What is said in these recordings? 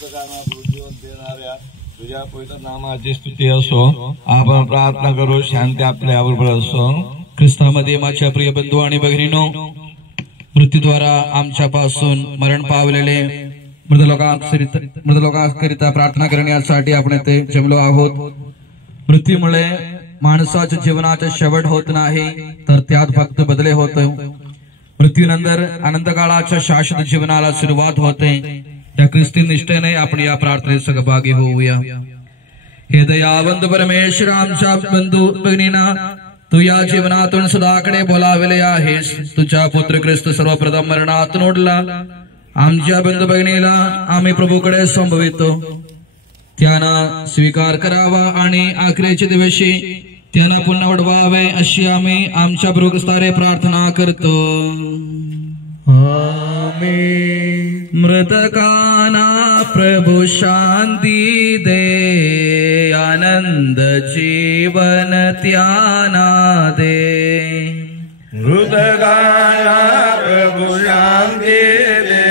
पुस्तकांना बुद्धिवंत देणाऱ्या तुझ्या पवित्र नामाची स्तुती असो. आपण प्रार्थना करू. शांती आपल्या याबरोबर असो. ख्रिस्तामध्ये माझ्या प्रिय बंधू आणि भगिनीनो, मृत्यूद्वारा आमच्यापासून मरण पावलेले मृतलोकांकरिता प्रार्थना करण्यासाठी आपण इथे जमलो आहोत. मृत्यूमुळे माणसाच्या जीवनाचा शेवट होत नाही, तर त्यात फक्त बदले होतो. मृत्यूनंतर अनंत काळाच्या शाश्वत जीवनाला सुरुवात होते. त्या ख्रिस्ती निष्ठेने आपण या प्रार्थनेत सहभागी होऊया. हे दयावंत परमेश्वर, आमच्या बंधू भगिनींना तू या जीवनातून सदाकडे बोलावले आहेस. तुझा पुत्र ख्रिस्त सर्वप्रथम मरणातून उठला. आमच्या बंधू भगिनीला आम्ही प्रभूकडे संभवितो. त्यांना स्वीकार करावा आणि आखरेच्या दिवशी त्यांना पुन्हा उडवावे अशी आम्ही आमच्या प्रभू ख्रिस्तारे प्रार्थना करतो. आमेन. मृतकांना प्रभु शांती दे, आनंद जीवन त्यांना दे. मृतकांना प्रभु शांती दे,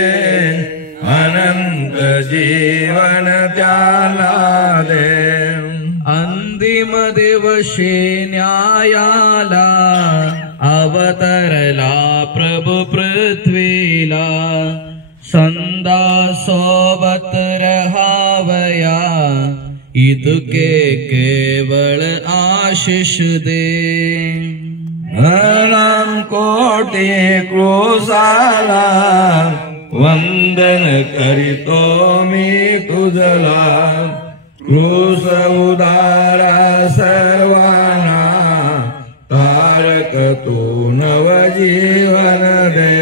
अनंत जीवन त्याला दे. अंतिम दिवशी न्यायाला अवतरला प्रभु पृथ्वीला. संदा सोबत रहावया, इतके केवळ आशिष दे. प्रणाम कोटी क्रूसाला, वंदन करीतो मी तुझला. क्रूस उदारा सर्वांना, तारक तू नवजीवन दे.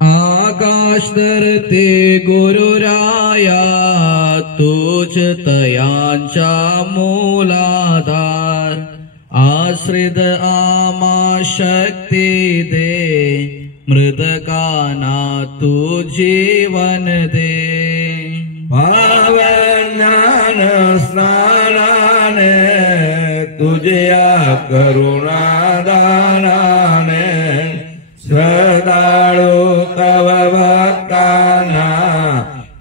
आकाश धरते गुरुराया, तूच तयांच्या मूलाधार. आश्रित आमा शक्ती दे, मृतकांना तू जीवन दे. भावज्ञान स्नानाने, तुझ्या करुणा दानाने. श्रद्धाळू तव भक्तांना,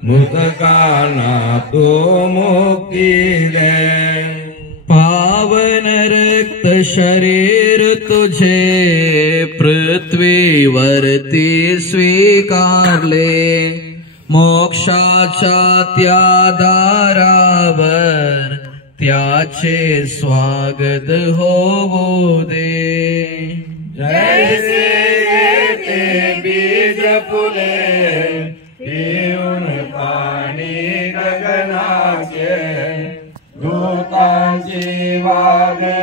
मृतकांना तू मुक्ती दे. पावन रक्त शरीर तुझे, पृथ्वीवरती स्वीकारले. मोक्षाच्या त्या दारावर, त्याचे स्वागत होऊ दे. जैसे येते बीज फुले, पिऊन पाणी गगनाचे. दूतांची वागे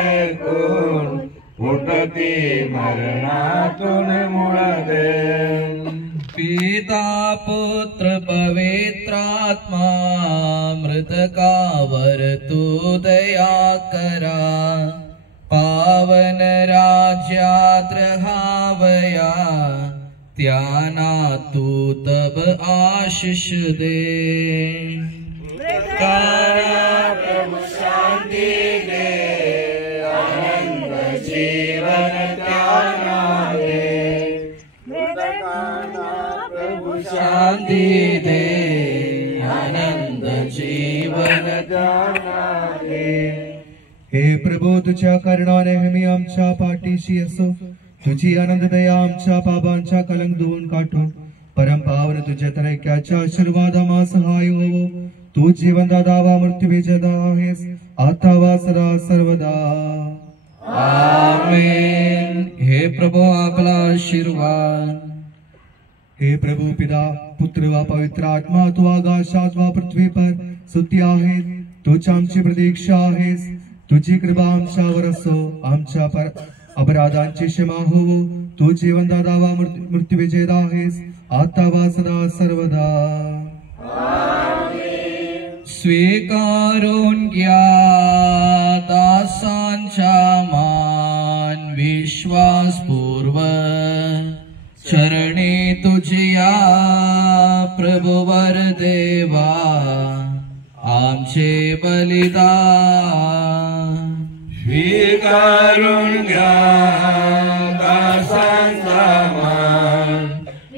ऐकून, उठती मरणातून मुळ दे. पिता पुत्र पवित्रात्मा, मृतकावर तू दया करा. पावन राज्यात रहावया, त्यांना तू तब आशिष दे. प्रभु शांती दे, आनंद जीवन त्यांना दे. प्रभु शांती दे, आनंद जीवन त्यांना दे. हे प्रभू, तुझ्या करुणा नेहमी आमच्या पाठीशी असो. तुझी आनंद दया आमच्या पापांच्या कलंक धुवून काढो. परम पावन तुझ्या तैक्याच्या आशीर्वादामा सहाय होवो. तू जीवनदाता मृत्यू विजेता आहेस, आता वा सदा सर्वदा. आमेन. हे प्रभु, आपला आशीर्वाद. हे प्रभु, पिता पुत्र व पवित्र आत्मा, तू आकाशात वा पृथ्वी पर स्तुती आहेस. तूच आमची प्रतीक्षा आहेस. तुझी कृपा आमच्यावर असो. आमच्या अपराधांची क्षमा होवो. तू जीवनदाता वा मृत्यू विजेता आहेस, आता वा सदा सर्वदा. स्वीकारून घ्या दासांच्या मान, विश्वासपूर्वक चरणी तुझिया प्रभुवर देवा. आमचे बलिदान स्वीकारून घ्या दासांचा मान,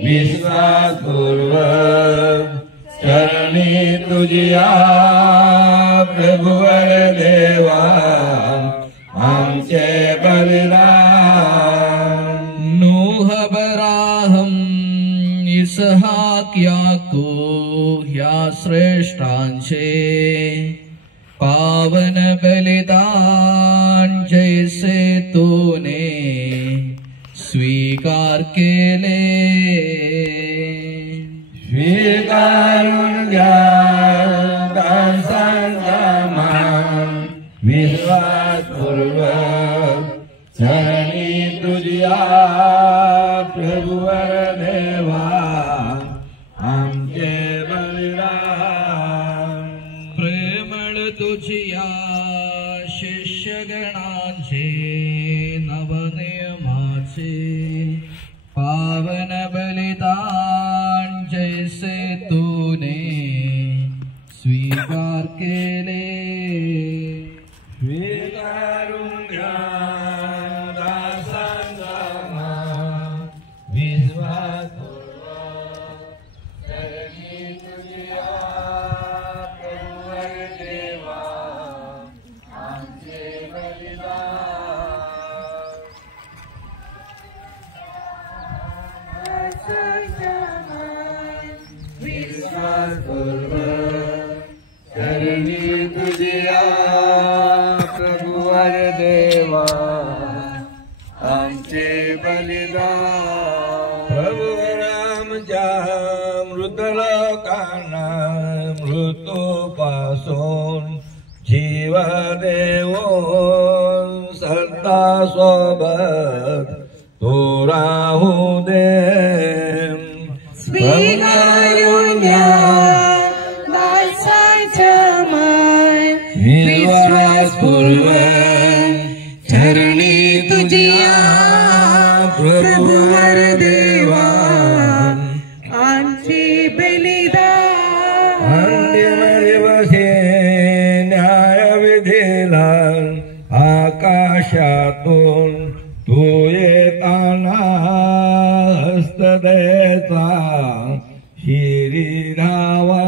विश्वासपूर्वक चरण तुझिया प्रभुवर देवा आमचे बलिदान नूह अब्राहम इसहाक याकूब ह्या श्रेष्ठांचे पावन बलिदान जैसे तूने स्वीकार केले स्वीकारून घ्या दासांचा मान विश्वासपूर्वक चरणी तुझिया प्रभुवर देवा आमचे बलिदान प्रेमळ तुझिया शिष्यगणांचे नवनियमाचे पावन बलिदान जैसे तूने स्वीकार केले स्वीकारून घ्या दासांचा मान विश्वासपूर्वक चरणी तुझिया प्रभुवर देवा आमचे बलिदान विश्वासपूर्वक चरणी तुझिया प्रभुवर देवा आमचे बलिदान प्रभु रामच्या मृतलोकांना मृत्यूपासून जीव देऊन सत्ता सोबत तू राहू दे स्वीकारून घ्या दासांचा मान विश्वासपूर्वक चरणी तुझिया प्रभुवर देवा आमचे बलिदान अंतिम दिवशी न्यायविधीला आकाशातून तू येताना हस्तदयेचा शिरीरावा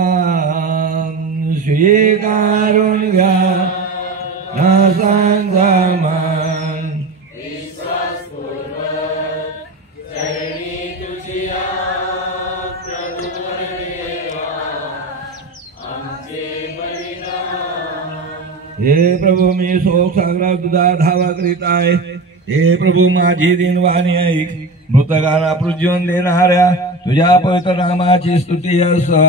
स्वीकारून घ्या दासांचा मान हे प्रभू मी शोक सागरात तुझा धावा करीत आहे हे प्रभू माझी दिनवाणी ऐक मृतकांना पुनर्जीवन देणाऱ्या तुझ्या पवित्र नामाची स्तुती असो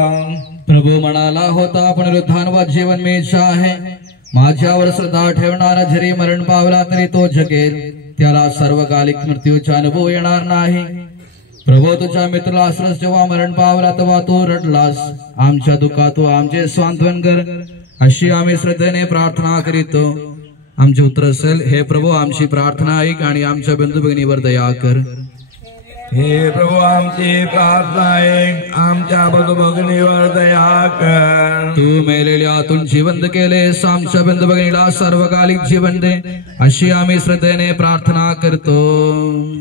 प्रभू म्हणाला होता पुनरुत्थान व जीवन मी इच्छा आहे माझ्यावर श्रद्धा ठेवणारा जरी मरण पावला तरी तो जगेल त्याला सर्वकालिक मृत्यूचा अनुभव येणार नाही प्रभू तुझ्या मित्राला आश्रस जेव्हा मरण पावला तेव्हा तो रडलास आमच्या दुःखात तू आमचे सांत्वन कर अशी आम्ही श्रद्धेने प्रार्थना करीतो आमचे उत्तर असेल हे प्रभू आमची प्रार्थना ऐक आणि आमच्या बंधू भगिनीवर दया कर हे प्रभू आमची प्रार्थना ऐक आमच्या बंधू भगिनीवर दया कर तू मेलेल्यातून जिवंत केलेस आमच्या बंधू भगिनीला सर्वकालिक जीवन दे अशी आम्ही श्रद्धेने प्रार्थना करतो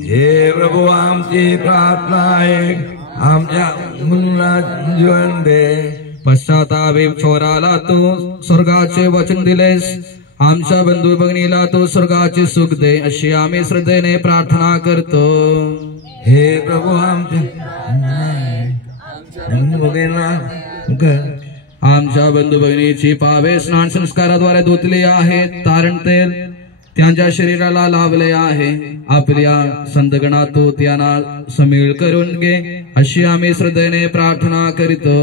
हे प्रभू आमची प्रार्थना ऐक आमच्या मुलांना जीवन दे पश्चातापे छोराला तू स्वर्गाचे वचन दिलेस आमच्या बंधू भगिनीला तू स्वर्गाचे सुख दे अशी आम्ही श्रद्धेने प्रार्थना करतो हे प्रभू आमच्या बंधू भगिनीची पावे स्नान संस्काराद्वारे धुतली आहेत तारण तेल त्यांच्या शरीराला लावले आहे आपल्या संतगणात तू त्यांना समीळ करून घे अशी आम्ही श्रद्धेने प्रार्थना करीतो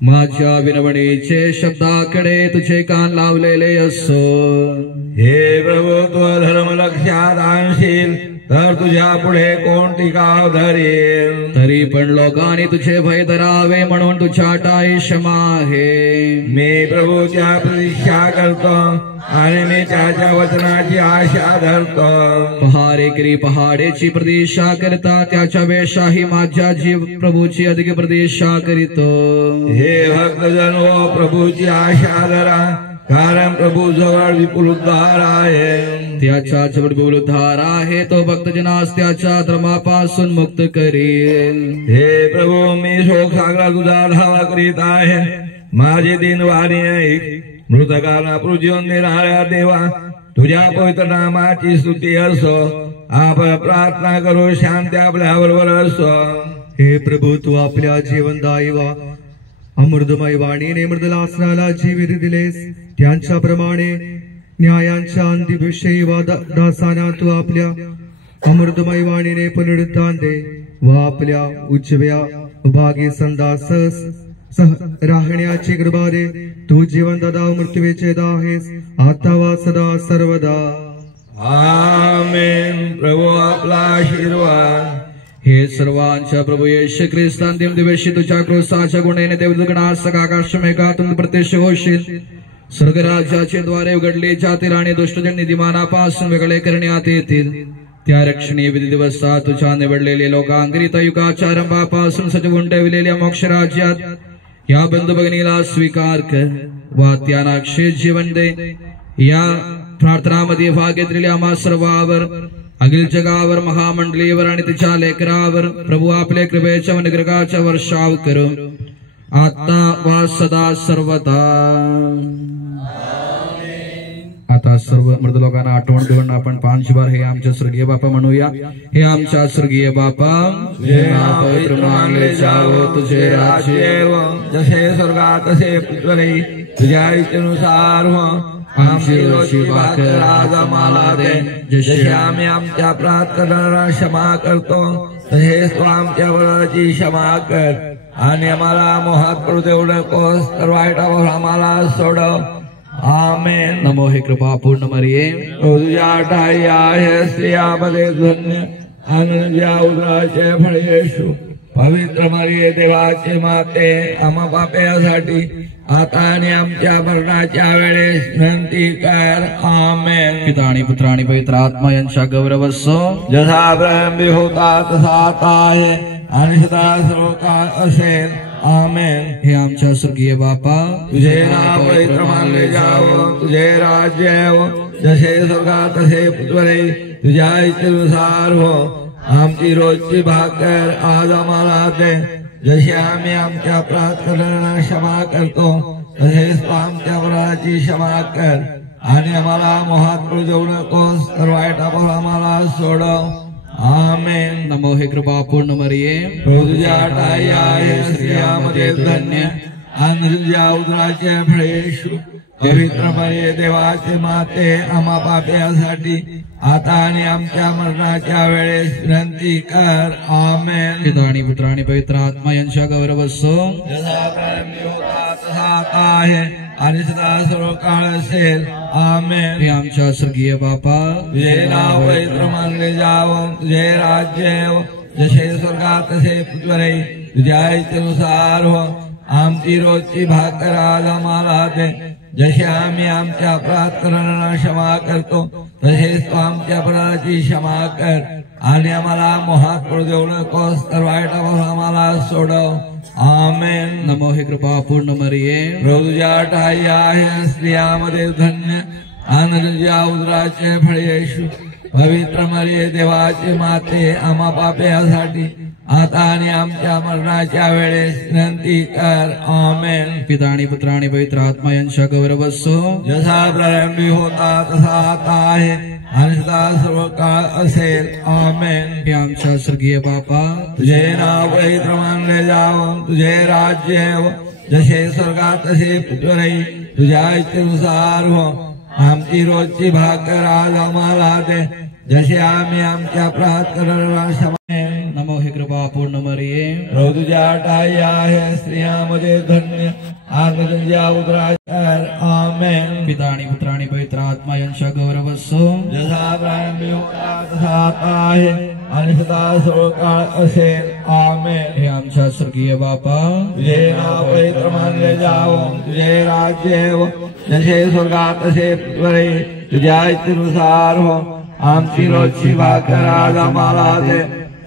माझ्या विनवणीचे शब्दाकडे तुझे कान लावलेले असो हे प्रभू तो धर्म लक्षात आणशील तर तुझ्या पुढे कोण टिकाव धरेल तरी पण लोकांनी तुझे भय धरावे म्हणून तुझ्या टाई क्षमा आहे मी प्रभूच्या प्रतीक्षा करतो आणि मी त्याच्या वचनाची आशा धरतो पहारेकरी पहाडेची प्रतीक्षा करता त्याच्या वेशाही माझ्या जीव प्रभूची अधिक प्रतीक्षा करीतो हे भक्तजन हो प्रभूची आशा धरा कारण प्रभू जवळ विपुल उद्धार आहे. त्याच्या जवळ विपुल उद्धार आहे. तो भक्तजनास त्याच्या धर्मापासून मुक्त करेल. हे प्रभू मी शोकसागरात तुझा धावा करीत आहे. माझे दिनवाणी ऐक. मृतकांना पुनर्जीवन देणाऱ्या देवा तुझ्या पवित्र नामाची स्तुती असो. आपण प्रार्थना करू. शांती आपल्या बरोबर असो. हे प्रभू तू आपल्या जीवनदायी वा अमृतमय वाणीने मृदलासनाला जीवित दिलेस. त्यांच्याप्रमाणे न्यायांच्या अंतिमविषयी वा दासांना तू आपल्या अमृतमय वाणीने पुनरुत्थान दे व आपल्या उजव्या भागी संदास सह राहण्याची कृपा दे. तू जीवनदाता मृत्यूचे आहेस आता वा सदा सर्वदा. आमेन. प्रभू आपला आशीर्वाद. हे सर्वांच्या प्रभू येशू ख्रिस्त अंतिम दिवशी तुझ्या क्रोसाच्या गुणेने देवदूतगणास आकाशमेघातून प्रत्यक्ष होशील. स्वर्गराज्याचे द्वारे उघडले जातील आणि दुष्टजन नीतिमानापासून वेगळे करण्यात येतील. त्या रक्षणीय विधी दिवसात तुझ्या निवडलेले लोकांकरिता युगाच्या आरंभापासून सजवून ठेवलेल्या मोक्ष राज्यात या बंधू भगिनीला स्वीकार कर व त्यांना अक्षय जीवन दे. या प्रार्थनामध्ये भाग घेतलेल्या आम्हा सर्वांवर अखिल जगावर महामंडळीवर आणि तिच्या लेकरावर प्रभू आपले कृपेच्या व निग्रहाचा वर्षाव करो आता व सदा सर्वदा. आता सर्व मृत लोकांना आठवण देऊन आपण 5 बार हे आमच्या स्वर्गीय बापा म्हणूया. हे आमच्या स्वर्गीय बापा तुझे नाव पवित्र मानले जावो. तुझे राज्य येवो. जसे स्वर्गात तसे पृथ्वीवरही तुझ्या इच्छेनुसार हो. आमची रोजची भाकर आज आम्हाला दे. जसे आम्ही आमच्या प्रार्थनांना क्षमा करतो तसेच तू आमच्या बरोबरची क्षमा कर. आणि आम्हाला मोहात पडू देऊ नकोस तर वाईटावर आम्हाला सोडव. आमेन. नमो हे कृपा पूर्ण मरिये. तुझ्या ठाई आहे स्त्रियामध्ये धन्य आणि तुझ्या उदराचे फळ येशू. पवित्र मरिये देवाचे माते आम्हा पाप्यासाठी आता आणि आमच्या मरणाच्या वेळेस विनंती कर. आमेन. पिता आणि पुत्र आणि पवित्र आत्मा यांच्या गौरव असो. जसा प्रारंभी होता तसा आता आहे आणि सदा सर्व काळ असेल. आमेन. हे आमच्या स्वर्गीय बापा तुझे नाव पवित्र मानले जावं. तुझे राज्य येवो. जसे स्वर्गात तसे पृथ्वीवरही तुझ्या इच्छेनुसार हो. आमची रोजची भाकर आज आम्हाला दे. जसे आम्ही आमच्या प्रार्थनांना क्षमा करतो तसेच तू आमच्या अपराधाची क्षमा कर. आणि आम्हाला मोहात पडू देऊ नकोस तर वाईटापासून आम्हाला सोडव. आमेन. नमो हे कृपा पूर्ण मरिये. तुझ्या ठाई आहे स्त्रियामध्ये धन्य आणि तुझ्या उदराचे फळ येशू. पवित्र मरिये देवाचे माते आम्हा पाप्यासाठी आता आणि आमच्या मरणाच्या वेळेस विनंती कर. आमेन. पिता आणि पुत्र आणि पवित्र आत्मा यांच्या गौरव असो. जसा प्रारंभी होता तसा आता आहे आणि सदा सर्व काळ असेल. आमेन. हे आमच्या स्वर्गीय बापा तुझे नाव पवित्र मानले जावं. तुझे राज्य येवो. जसे स्वर्गात तसे पृथ्वीवरही तुझ्या इच्छेनुसार हो. आमची रोजची भाकर आज आम्हाला दे. जसे आम्ही आमच्या प्रार्थनांना क्षमा करतो तसेच तू आमच्या अपराधाची क्षमा कर. आणि आम्हाला मोहात पडू देऊ नकोस तर वाईटापासून आम्हाला सोडव. आमेन. नमो हे कृपा पूर्ण मरिये. तुझ्या ठाई आहे स्त्रियामध्ये धन्य आणि तुझ्या उदराचे फळ येशू. पवित्र मरिये देवाचे माते आम्हा पाप्यासाठी आता आणि आमच्या मरणाच्या वेळेस विनंती कर. आमेन. पिता आणि पुत्र आणि पवित्र आत्मा यांच्या गौरव असो. जसा प्रारंभी होता तसा आता आहे आणि सदा सर्व काळ असेल. आमेन. हे आमच्या स्वर्गीय बापा तुझे नाव पवित्र मानले जावं. तुझे राज्य येवो. जसे स्वर्गात तसे पृथ्वीवरही तुझ्या इच्छेनुसार हो. आमची रोजची भाकर आज आम्हाला दे. जसे आम्ही आमच्या प्रार्थनांना क्षमा. नमो हे कृपा पूर्ण मरिये. तुझ्या ठाई आहे स्त्रियामध्ये धन्य आणि तुझ्या उदराचे. आमेन. पिता आणि पुत्र आणि पवित्र आत्मा यांच्या गौरव असो. जसा प्रारंभी होता तसा आता आहे आणि सदा सर्व काळ असेल. आमेन. हे आमच्या स्वर्गीय बापा तुझे नाव पवित्र मानले जावं. तुझे राज्य येवो. जसे स्वर्गात तसे पृथ्वीवरही तुझ्या इच्छेनुसार हो. आमची रोजची भाकर आज आम्हाला दे.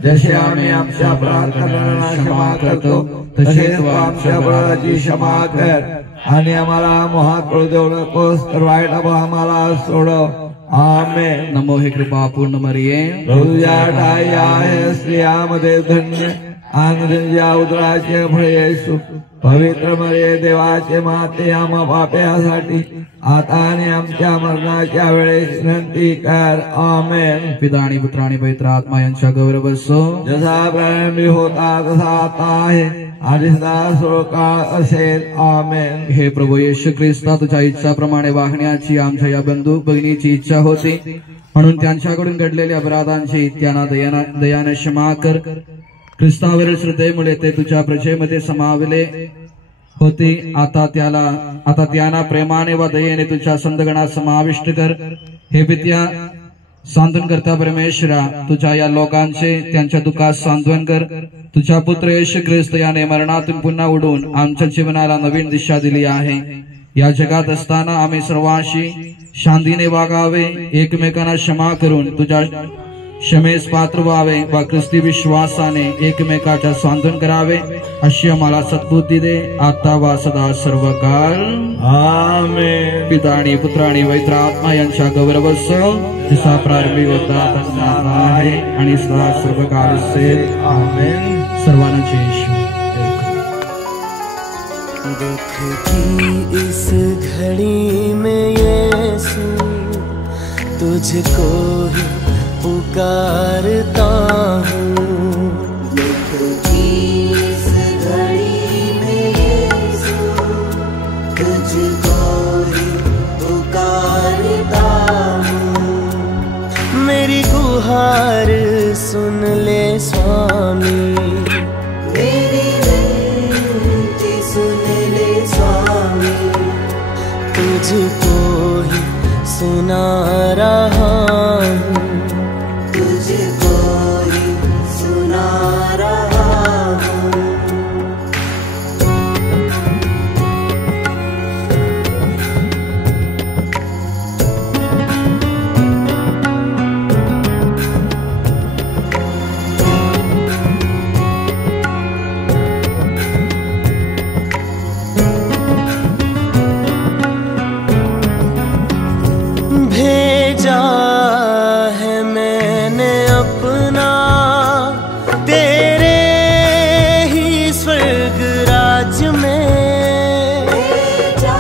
जसे आम्ही आमच्या प्रार्थनांना क्षमा करतो तसेच तू आमच्या अपराधाची क्षमा कर. आणि आम्हाला मोहात पडू देऊ नकोस तर वाईट आम्हाला सोडव. आमेन. नमो हे कृपा पूर्ण मरिये, प्रभू तुझ्या ठाई आहे स्त्रियामध्ये धन्य आणि तुझ्या उदराचे फळ येशू. पवित्र मरिये देवाचे माते आम्हा पाप्यासाठी आता आणि आमच्या मरणाच्या वेळेस विनंती कर. आमेन. पिता आणि पुत्र आणि पवित्र आत्मा यांच्या गौरव असो. जसा प्रारंभी होता तसा आता आहे आणि सदा सोकाळ असेल. आमेन. हे प्रभू येशू ख्रिस्ता, तुझ्या इच्छाप्रमाणे वागण्याची आमच्या या बंधू भगिनीची इच्छा होती, म्हणून त्यांच्याकडून घडलेल्या अपराधांची त्यांना दयाने क्षमा कर. ख्रिस्तावरील श्रद्धेमुळे ते तुझ्या प्रजेमध्ये समावले होते. आता त्यांना प्रेमाने व दयेने तुझ्या संतगणात समाविष्ट कर. हे पित्या सांत्वन करता परमेश्वरा, तुझ्या या लोकांचे त्यांच्या दुःखात सांत्वन कर. तुझ्या पुत्र येशू ख्रिस्त याने मरणातून पुन्हा उडून आमच्या जीवनाला नवीन दिशा दिली आहे. या जगात असताना आम्ही सर्वांशी शांतीने वागावे, एकमेकांना क्षमा करून तुझ्या क्षमेस पात्र व्हावे व ख्रिस्ती विश्वासाने एकमेकाच्या सांत्वन करावे, अशी आम्हाला सद्बुद्धी दे, आता वा सदा सर्व काळ. आमेन. पिता आणि पुत्र आणि पवित्र आत्मा यांच्या गौरव असो, जसा प्रारंभी होता तसा आहे आणि सदा सर्व काळ असेल. आमेन. सर्वांना जय येशू. दुख की इस घड़ी में यीशु तुझको ही पुकारता हूँ. दुख की इस घड़ी में यीशु तुझको ही पुकारता हूँ. मेरी गुहार सुन ले स्वामी, मेरी विनती सुन ले स्वामी. तुझको ही सुना रहा हूँ, तुझको ही सुना रहा हूँ. भेजा है मैंने अपना तेरे ही स्वर्ग राज्य में. भेजा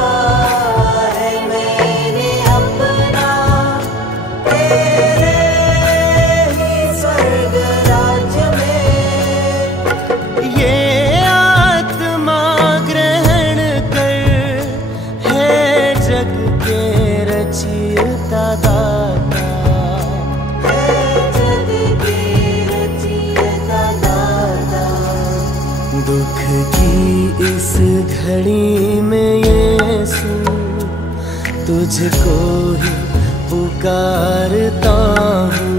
है मैंने अपना तेरे ही स्वर्ग राज्य में. ये आत्मा ग्रहण कर, है जग के रचियता दाता, है जग के रचियता दाता. दुख की इस घड़ी में यीशु तुझको ही पुकारता हूँ.